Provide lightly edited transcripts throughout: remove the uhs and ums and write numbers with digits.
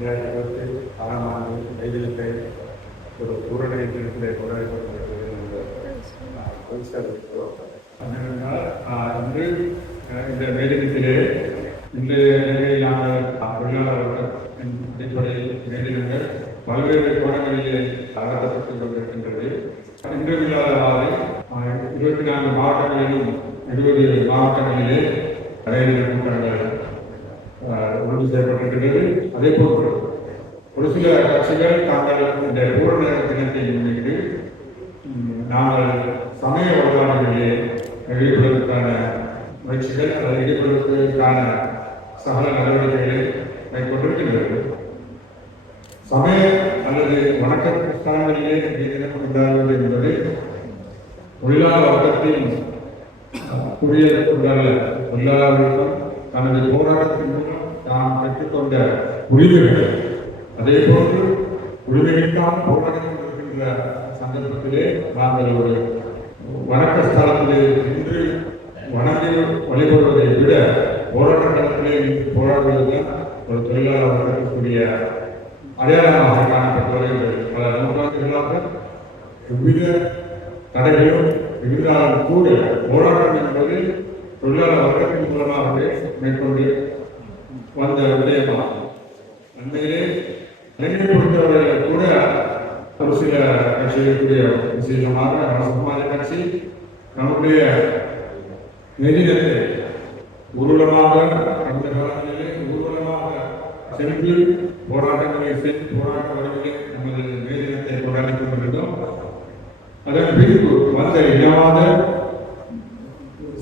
2026ஆம் ஆண்டு கைதிலத்தை ஒரு பூரண எதிர்ப்பிலே கொண்டாடப்படுகிறது இன்று இந்த மேலிடத்திலே இந்த நிலையிலான தொழிலாளர்கள் அடிப்படையில் மேலிடங்கள் பல்வேறு கோணங்களிலே நடத்தப்பட்டுக் கொண்டிருக்கின்றது. இன்று இல்லாதவாறு 24 மாவட்டங்களிலும் 20 மாவட்டங்களிலே அடையாள கூட்டங்கள் உறுதி செய்யப்பட்டிருக்கிறது. அதே போன்று ஒரு சில கட்சிகள் தாங்கள் இந்த பூரண தினத்தை முன்னிட்டு நாங்கள் சமய வழிபாடுகளிலே ஈடுபடுவதற்கான முயற்சிகள் அதை ஈடுபடுவதற்கான சகல நடவடிக்கைகளை மேற்கொண்டிருக்கின்றது. சமய அல்லது வணக்க ஸ்தானங்களிலே தினம் கொண்டாடுவது என்பது தொழிலாளர் வர்க்கத்தின் குடியேற்றல்ல. தொழிலாளர்களும் தனது போராட்டத்தின் மூலம் நாம் பெற்றுக்கொண்ட உரிமைகள், அதே போன்று உரிமைக்கான போராட்டம் இருக்கின்ற சந்தர்ப்பத்திலே நாங்கள் ஒரு வணக்க ஸ்தலத்திலே இன்று வணங்கி வழிபடுவதை விட போராட்ட களத்திலே போராடுவது ஒரு தொழிலாளர் வர்க்கத்திற்குரிய அடையாளமாக காணப்பட்டு வருகிறது. பல நூற்றாண்டுகளாக எவ்வித தடைகளும் இருந்தாலும் கூட போராட்டம் என்பது தொழிலாளர் வர்க்கத்தின் மூலமாகவே மேற்கொண்டு வந்த விடயமாகும். உண்மையிலே இலங்கை பொறுத்தவரையில் கூட ஒரு சில கட்சிகளுக்குரிய விசேஷமாக சமாஜ கட்சி நம்முடைய நெறியத்தை ஊர்வலமாக அந்த காலங்களிலே ஊர்வலமாக சென்று போராட்டங்களை செய்து போராட்ட வழிகளை நமது மேலினத்தை கொண்டாடி கொண்டிருந்தோம். அதன் பின்பு வந்த இனவாத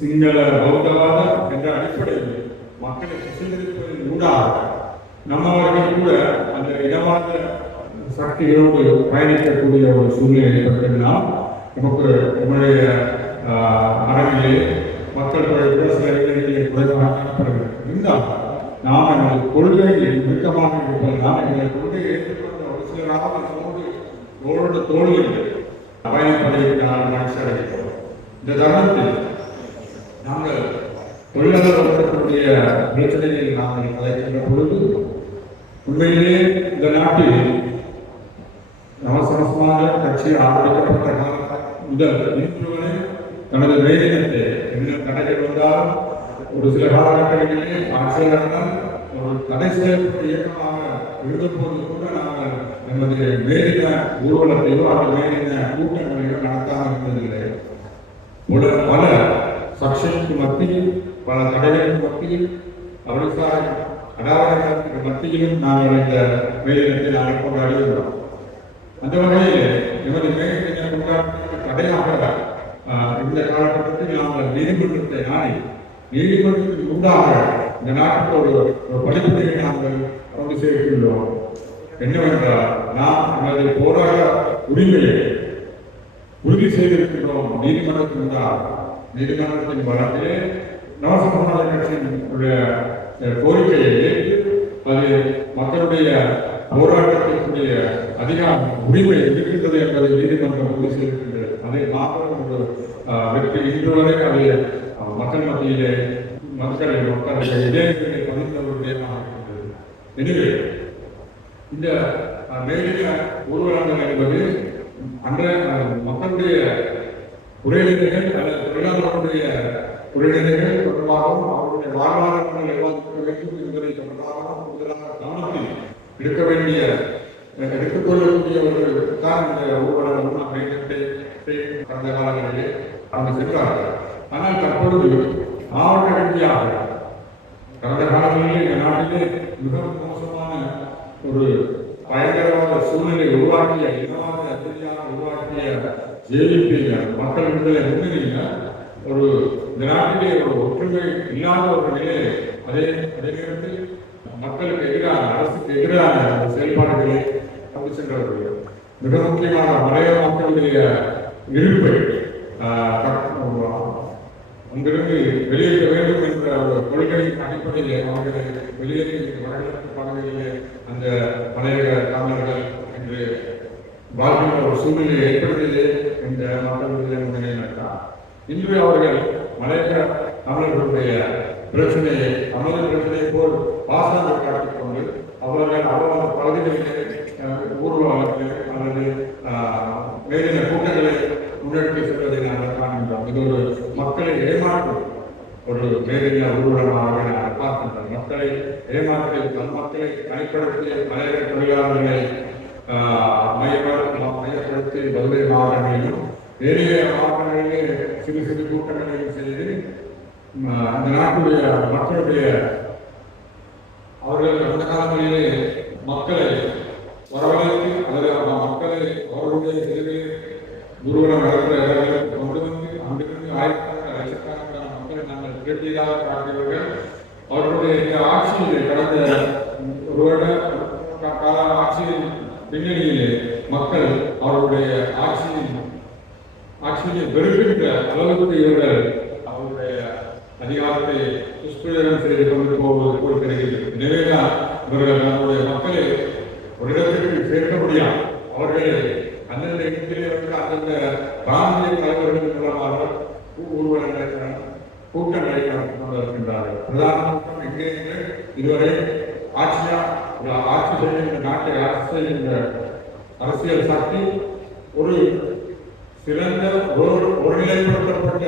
சிங்கள பௌத்தவாத என்ற அடிப்படையில் மக்களை சுசீகரிப்பதன் ஊடாக நம்மவர்கள் கூட அந்த இனவாத சக்திகளோடு பயணிக்கக்கூடிய ஒரு சூழ்நிலை ஏற்பட்டிருந்தால் நமக்கு நம்முடைய அரங்கிலே மக்கள் தொகை சில இடங்களிலே குறைவாக காணப்படுகிறது. இருந்தால் நாம் எங்கள் கொள்கையை நெருக்கமாக இருப்பதனால் எங்கள் கொள்கையை ஏற்றுக்கொண்ட ஒரு சிலராக நம்மோடு தோழில் பயணப்பதை நான் மகிழ்ச்சி அடைகிறோம். இந்த தருணத்தில் நாங்கள் தொழிலாளர் வர்க்கத்தினுடைய பிரச்சனையில் நாங்கள் கலைக்கின்ற பொழுது உண்மையிலே இந்த நாட்டில் அவசரமாக கட்சி ஆரம்பிக்கப்பட்ட காலம் முதல் இன்று வரை தனது வேதினத்தை என்ன தடைகள் வந்தாலும் ஒரு சில காலகட்டங்களிலே ஆட்சியாளர்கள் ஒரு தடை செய்யப்பட்ட இயக்கமாக இருந்தபோது கூட நாங்கள் நமது வேதின ஊர்வலத்தையோ அல்லது வேதின கூட்டங்களையோ நடத்தாமல் இருந்ததில்லை. பல சக்ஷனுக்கு மத்தியில் பல தடைகளுக்கு மத்தியில் அவர்களுக்காக அடாவடிகளுக்கு மத்தியிலும் நாங்கள் இந்த வேதினத்தை நாங்கள் கொண்டாடி வருகிறோம். அந்த வகையில் எமது வேதின கொண்டாட்டத்திற்கு தடையாக இந்த காலகட்டத்தில் நாங்கள் நீதிமன்றத்தை நாடி நீதிமன்றத்தின் உண்டாக இந்த நாட்டுக்கு ஒரு படிப்படியை நாங்கள் கொண்டு சேர்க்கின்றோம். என்னவென்றால் நாம் நமது போராட உரிமையை உறுதி செய்திருக்கின்றோம். நீதிமன்றத்தின் வழக்கிலே நவசமாஜ கட்சியினுடைய கோரிக்கையை ஏற்று அது மக்களுடைய போராட்டத்திற்குரிய அதிகாரம் உரிமை இருக்கின்றது என்பதை நீதிமன்றம் உறுதி செய்திருக்கின்றது. அதை மாற்றம் ஒரு வெற்றி இன்று வரை அதை மக்கள் மத்தியிலே மக்களுடைய இதயங்களை பதிந்தவருடைய இருக்கின்றது. எனவே இந்த மேலிட ஊர்வலங்கள் என்பது அன்றைய மக்களுடைய உரைநிலைகள் அல்லது தொழிலாளர்களுடைய உரைநிலைகள் தொடர்பாகவும் அவருடைய வாழ்வாதாரங்கள் எவ்வாறு வேண்டும் என்பதை தொடர்பாகவும் முதலாக கவனத்தில் எடுத்துக்கொள்ளக்கூடியவர்கள் தான் இந்த ஊர்வலங்களும் அமைச்சத்தை கடந்த காலங்களிலே அவங்க சென்றார்கள். ஆனால் தற்பொழுது மாவட்ட ரீதியாக கடந்த காலங்களிலே இந்த நாட்டிலே மிகவும் மோசமான ஒரு பயங்கரவாத சூழ்நிலை உருவாக்கிய இனவாத அதிகாரம் உருவாக்கிய ஜேவிபியினர் மக்கள் விடுதலை முன்னணியினர் ஒரு இந்த நாட்டிலே ஒரு ஒற்றுமை இல்லாத ஒரு நிலையை அதே நேரத்தில் மக்களுக்கு எதிரான அரசுக்கு எதிரான செயல்பாடுகளை கொண்டு சென்றவர்கள். மிக முக்கியமாக மலைய மக்களுடைய இருப்பை அங்கிருந்து வெளியேற்ற வேண்டும் என்ற ஒரு கொள்கையின் அடிப்படையிலே அவர்களை வெளியேறி வடகிழக்கு பகுதியிலே அந்த மலையக தமிழர்கள் என்று வாழ்கின்ற ஒரு சூழ்நிலையை ஏற்படுத்தியதே இந்த மக்கள் விடுதலை முன்னணியினர். இன்று அவர்கள் மலையக தமிழர்களுடைய பிரச்சனையை தமிழர் பிரச்சனையை போல் பாசனத்தை காட்டிக் கொண்டு அவர்கள் பகுதிகளிலே ஊர்வலங்கள் அல்லது வேறு கூட்டங்களை முன்னெடுத்து செல்வதை நாங்கள் காண்கின்றோம். இது ஒரு மக்களை ஏமாற்றும் ஒரு வேறிய ஊர்வலமாக நாங்கள் பார்க்கின்றோம். மக்களை ஏமாற்றி மக்களை தனிப்படுத்தி மலையக தொழிலாளர்களை மையப்படுத்தி பல்வேறு மாவட்டங்களிலும் வேறு மாவட்டங்களிலே சிறு சிறு கூட்டங்களையும் செய்து அந்த நாட்டுடைய மக்களுடைய அவர்கள் அந்த காலங்களிலே மக்களை வரவழைத்து அல்லது மக்களை அவர்களுடைய தெருவில் ஊர்வலம் நடக்கிற இடங்களுக்கு கொண்டு வந்து அங்கிருந்து ஆயிரக்கணக்கான லட்சக்கணக்கான மக்களை நாங்கள் திரட்டியதாக காட்டியவர்கள் அவர்களுடைய இந்த ஆட்சியிலே கடந்த ஒரு வருட கால ஆட்சியின் பின்னணியிலே மக்கள் அவருடைய ஆட்சியை வெறுக்கின்ற அளவுக்கு இவர்கள் அவருடைய அதிகாரத்தை துஷ்பிரயோகம் செய்து கொண்டு போவது போல் தெரிகிறது. எனவேதான் இவர்கள் நம்முடைய மக்களை ஒரு இடத்திற்கு சேர்க்க முடியாது. அவர்களை அந்தந்த இடத்திலே வந்து அந்தந்த பிராந்திய தலைவர்கள் மூலமாக ஊர்வலங்களை கூட்டங்களை நடத்தி கொண்டிருக்கின்றார்கள். பிரதான எங்கே இதுவரை ஆட்சி செய்கின்ற நாட்டை ஆட்சி செய்கின்ற அரசியல் சக்தி ஒரு சிறந்த ஒருநிலைப்படுத்தப்பட்ட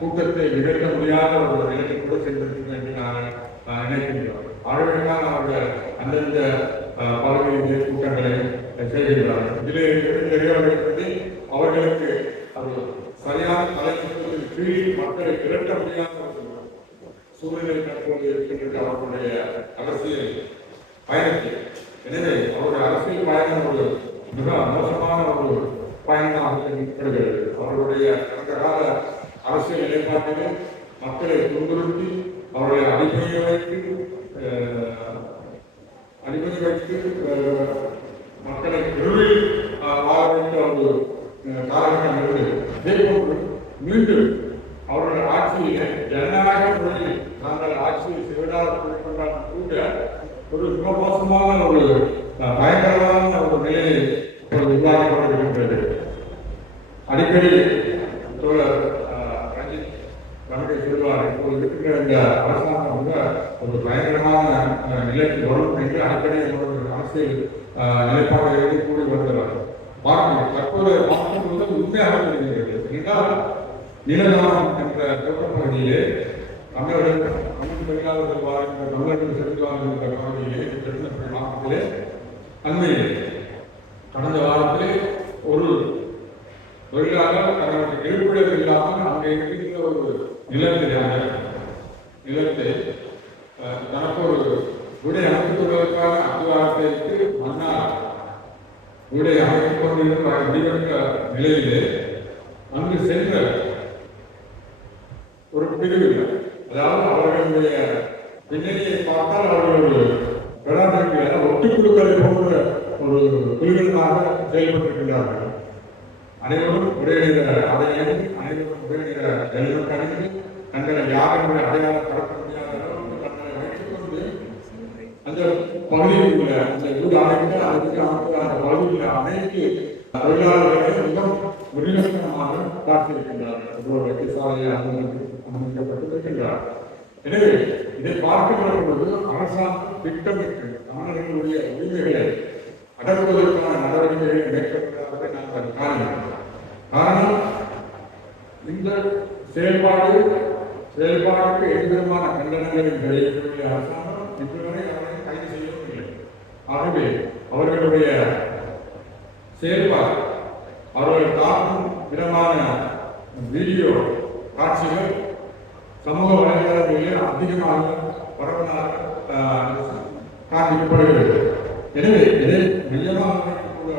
கூட்டத்தை நிகழ்த்த முடியாத ஒரு நிலைக்கு கூட சென்றிருக்கிறேன் என்று நான் நினைக்கின்றோம். ஆகவேதான் அவர்கள் அந்தந்த பல்வேறு கூட்டங்களை செய்கின்றார்கள். இதிலே தெரியவர்களுக்கு அவர்களுக்கு சரியான தலைமைத்துவத்தின் கீழ் மக்களை திரட்ட முடியாத சூழ்நிலை தற்போது இருக்கின்றது அவர்களுடைய அரசியல் பயணத்தில். எனவே அவருடைய அரசியல் பயணம் ஒரு மிக மோசமான ஒரு பயணமாக இருக்கிறது. அவர்களுடைய கடந்த கால அரசியல் நிலைப்பாட்டிலே மக்களை துன்புறுத்தி அவர்களை அடிமையை வைத்து மக்களை தெருவில் வாழ வைத்த ஒரு காலகட்டம் இருந்தது. அதேபோன்று மீண்டும் அவர்கள் ஆட்சியிலே ஜனநாயக முறையில் நாங்கள் ஆட்சியை செய்வதாக கொண்டாலும் கூட ஒரு மிக மோசமான ஒரு பயங்கரமான ஒரு நிலையை உருவாக்கப்பட்டிருக்கின்றது. அடிக்கடி தோழர் ரஞ்சித் கணக்கை சொல்வார், இப்போது இருக்கிற இந்த அரசாங்கம் வந்து ஒரு பயங்கரமான நிலைக்கு வரும் என்று அடிக்கடி அரசியல் நிலைப்பாடுகளை கூடி வருகிறார். தற்போது பார்க்கும்போது உண்மையாக தெரிகிறது. என்றால் நீலதானம் என்ற தோட்டப்பகுதியிலே தமிழர்கள் தமிழ் தொழிலாளர்கள் வாழ்கின்ற தமிழர்கள் செலுத்துவார்கள் என்ற பகுதியிலே திருநெல்வேலி மாவட்டத்திலே அண்மையிலே கடந்த வாரத்திலே ஒரு தொழிலாளர் தனக்கு இருப்பிடம் இல்லாமல் அங்கே இருக்கின்ற ஒரு நிலத்தை தனக்கு ஒரு வீடை அமைத்துக் கொள்வதற்கான அதிகாரத்தை மன்னால் வீடை அமைத்துக் கொண்டிருந்த முடிவெடுத்த நிலையிலே அங்கு சென்ற ஒரு பிரிவு, அதாவது அவர்களுடைய பின்னணியை பார்த்தால் அவர்கள் ஒரு பிரதான ஒட்டுக் குழுக்களை போன்ற ஒரு குழுவினராக செயல்பட்டிருக்கிறார்கள். அனைவரும் ஒரே நிற அடையணி, அனைவரும் ஒரே நிற ஹெல்மெட் அணிந்து தங்களை யாரும் அடையாளம் கடக்க முடியாத அளவுக்கு தங்களை வைத்துக் கொண்டு அந்த பகுதியில் உள்ள அந்த வீடு அமைக்க அதுக்கு அந்த பகுதியில் அனைத்து தொழிலாளர்களை மிகவும் உரிமையாக காட்டியிருக்கின்றார்கள். வைத்தியசாலையை அமைக்கப்பட்டிருக்கின்றார்கள். எனவே இதை பார்க்கின்ற பொழுது அரசாங்கம் திட்டமிட்டு தமிழர்களுடைய உரிமைகளை அடக்குவதற்கான நடவடிக்கைகளை மேற்கொள்வதாக நாங்கள் காண்கிறோம். காரணம், இந்த செயல்பாடுக்கு எந்தவிதமான கண்டனங்களை வெளியிடக்கூடிய அரசாங்கம் இதுவரை அவரை கைது செய்யவில்லை. ஆகவே அவர்களுடைய செயல்பாடு, அவர்கள் தாக்கும் விதமான வீடியோ காட்சிகள் சமூக வலைதளங்களில் அதிகமாக பரவலாக காண்பிக்கப்படுகிறது. எனவே இதை மையமாக கூட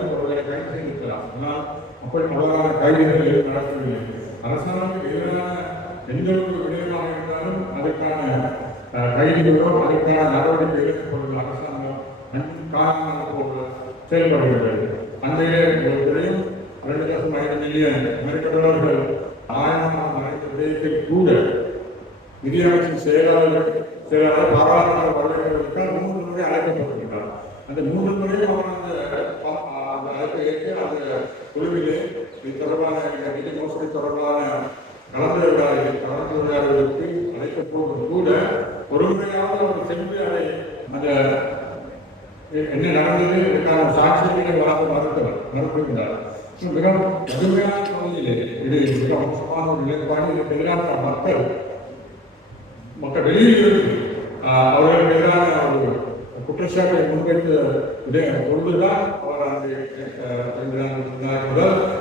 அவர்களை கைது செய்திருக்கலாம். ஆனால் அப்படி பலவான கைதுகள் நடக்கவில்லை. அரசாங்கம் எதிரான எந்த ஒரு விடயமாக இருந்தாலும் அதற்கான கைதுகளோ அதற்கான நடவடிக்கை எடுக்கப்படும் அரசாங்கம் காரணமாக செயல்படுகிறது. அன்றைய துறையும் 2.5 மில்லியன் அமெரிக்க டாலர்கள் ஆயிரமாக மறைந்த விடயத்தில் கூட நிதியமைச்சின் செயலாளர் பாராளுமன்ற வருவதற்காக 3 முறை அழைக்கப்பட்டிருக்கிறார். அந்த 3 முறையும் அவர் அந்த அழைப்பை ஏற்று அந்த குழுவிலே இது தொடர்பான நிதி மோசடி தொடர்பான கலந்துரையாடுவதற்கு அழைக்கப்போவது கூட ஒரு முறையாவது அவர் சென்று அதை அந்த என்ன நடந்தது இதற்கான சாட்சியங்களை மறுக்கின்றார். மிகவும் கடுமையான பகுதியிலே இது மிக மோசமான ஒரு நிலைப்பாடு. இதற்கு எதிரான மக்கள் வெளியில் இருந்து அவர்களுக்கு எதிரான ஒரு குற்றச்சாட்டை முன்வைத்த பொழுதுதான் அவர்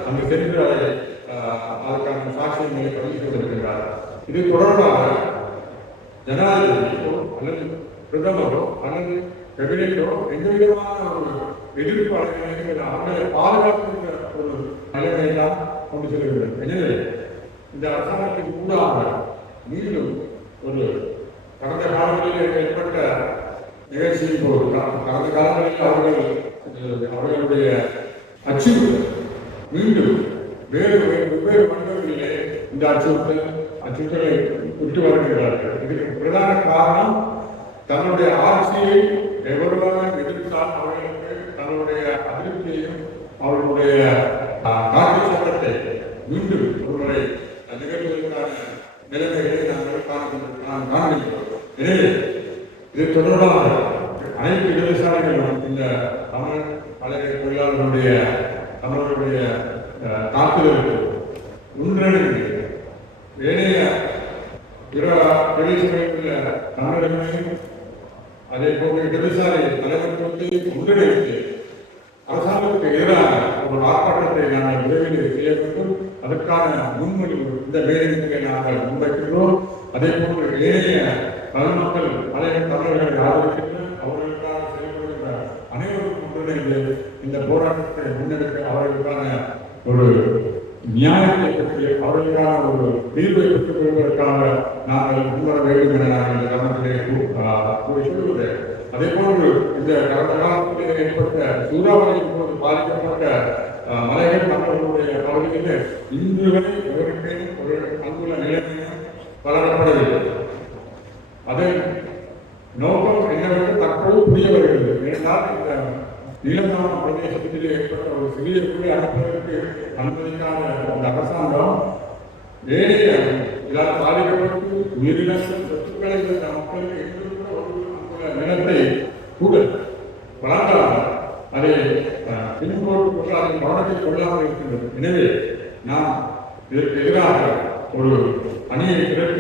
அங்கு சென்று அதற்கான சாட்சியங்களை பதிவு செய்திருக்கிறார். இது தொடர்பாக ஜனாதிபதியோ அல்லது பிரதமரோ அல்லது கேபினெட்டோ எந்த விதமான ஒரு எதிர்ப்பு அடைகளை அவர்களை பாதுகாக்கின்ற ஒரு நிலைமையை தான் கொண்டு செல்கிறது. எனவே இந்த அரசாங்கத்தின் ஊடாக மீண்டும் ஒரு கடந்த காலங்களில் ஏற்பட்ட நிகழ்ச்சியின் போது கடந்த காலங்களில் அவர்களுடைய அச்சுறுத்தல் மீண்டும் வெவ்வேறு மனிதர்களிலே இந்த அச்சுறுத்தலை விட்டு வருகிறார்கள். இதுக்கு பிரதான காரணம் தன்னுடைய ஆட்சியை எவ்வளவாக எதிர்த்தால் அவர்களுக்கு தன்னுடைய அதிருப்தியையும் அவர்களுடைய நாட்டு சட்டத்தை மீண்டும் ஒருவரை நிகழ்வதற்கான நிலைமைகளை நாங்கள் காண்கின்றோம். எனவே இது தொடர்பாக அனைத்து இடதுசாரிகளும் இந்த தமிழ் பழைய தொழிலாளர்களுடைய தமிழர்களுடைய தாக்குதலுக்கு ஒன்றிணைந்து ஏனைய பிற பிரதேசங்களில் உள்ள தமிழர்களையும் அதே போன்ற இடதுசாரி தலைவர்களுக்கு ஒன்றிணைந்து அரசாங்கத்துக்கு எதிராக ஒரு ஆர்ப்பாட்டத்தை நாங்கள் விரைவில் செய்ய வேண்டும். அதற்கான முன்மொழிவு இந்த வேலைகளை நாங்கள் முன்வைக்கின்றோம். அதே போன்று ஏனைய மக்கள் பழைய தமிழர்களை ஆதரிக்கின்ற அவர்களுக்காக செயல்படுகின்ற அனைவருக்கும் ஒன்றிணைந்து இந்த போராட்டத்தை முன்னெடுக்க அவர்களுக்கான ஒரு நியாயத்தை பற்றி அவர்களுக்கான ஒரு தீர்வை பெற்றுக் கொள்வதற்காக நாங்கள் முன்வர வேண்டும் என நாங்கள் இந்த கவனத்திலே கூறி சொல்வது. அதே போன்று இந்த கடந்த காலத்தில் ஏற்பட்ட சூறாவளியின் போது பாதிக்கப்பட்ட மலைகள் மக்களுடைய பகுதிகளில் இன்று வரை எவருக்கே ஒரு அங்குள்ள நிலைமையும் வளரப்படவில்லை. அதன் நோக்கம் என்னவென்று தற்போது புரிய வருகிறது. ஏனென்றால் இந்த நீலகிராம பிரதேசத்தில் ஏற்பட்ட ஒரு சிறிய குழி அனுப்புவதற்கு அனுமதிக்காத அந்த அரசாங்கம் ஏனைய இதால் பாதிக்கப்பட்டு உயிரிழக்கும் சொத்துக்களை இந்த மக்களுக்கு எங்களுடைய நிலத்தை கூட வழங்காமல் அதை பின்போட்டு கொண்டு அதை கவனத்தில் கொள்ளாமல் இருக்கின்றது. எனவே நாம் இதற்கு எதிராக ஒரு அணியை திரட்டி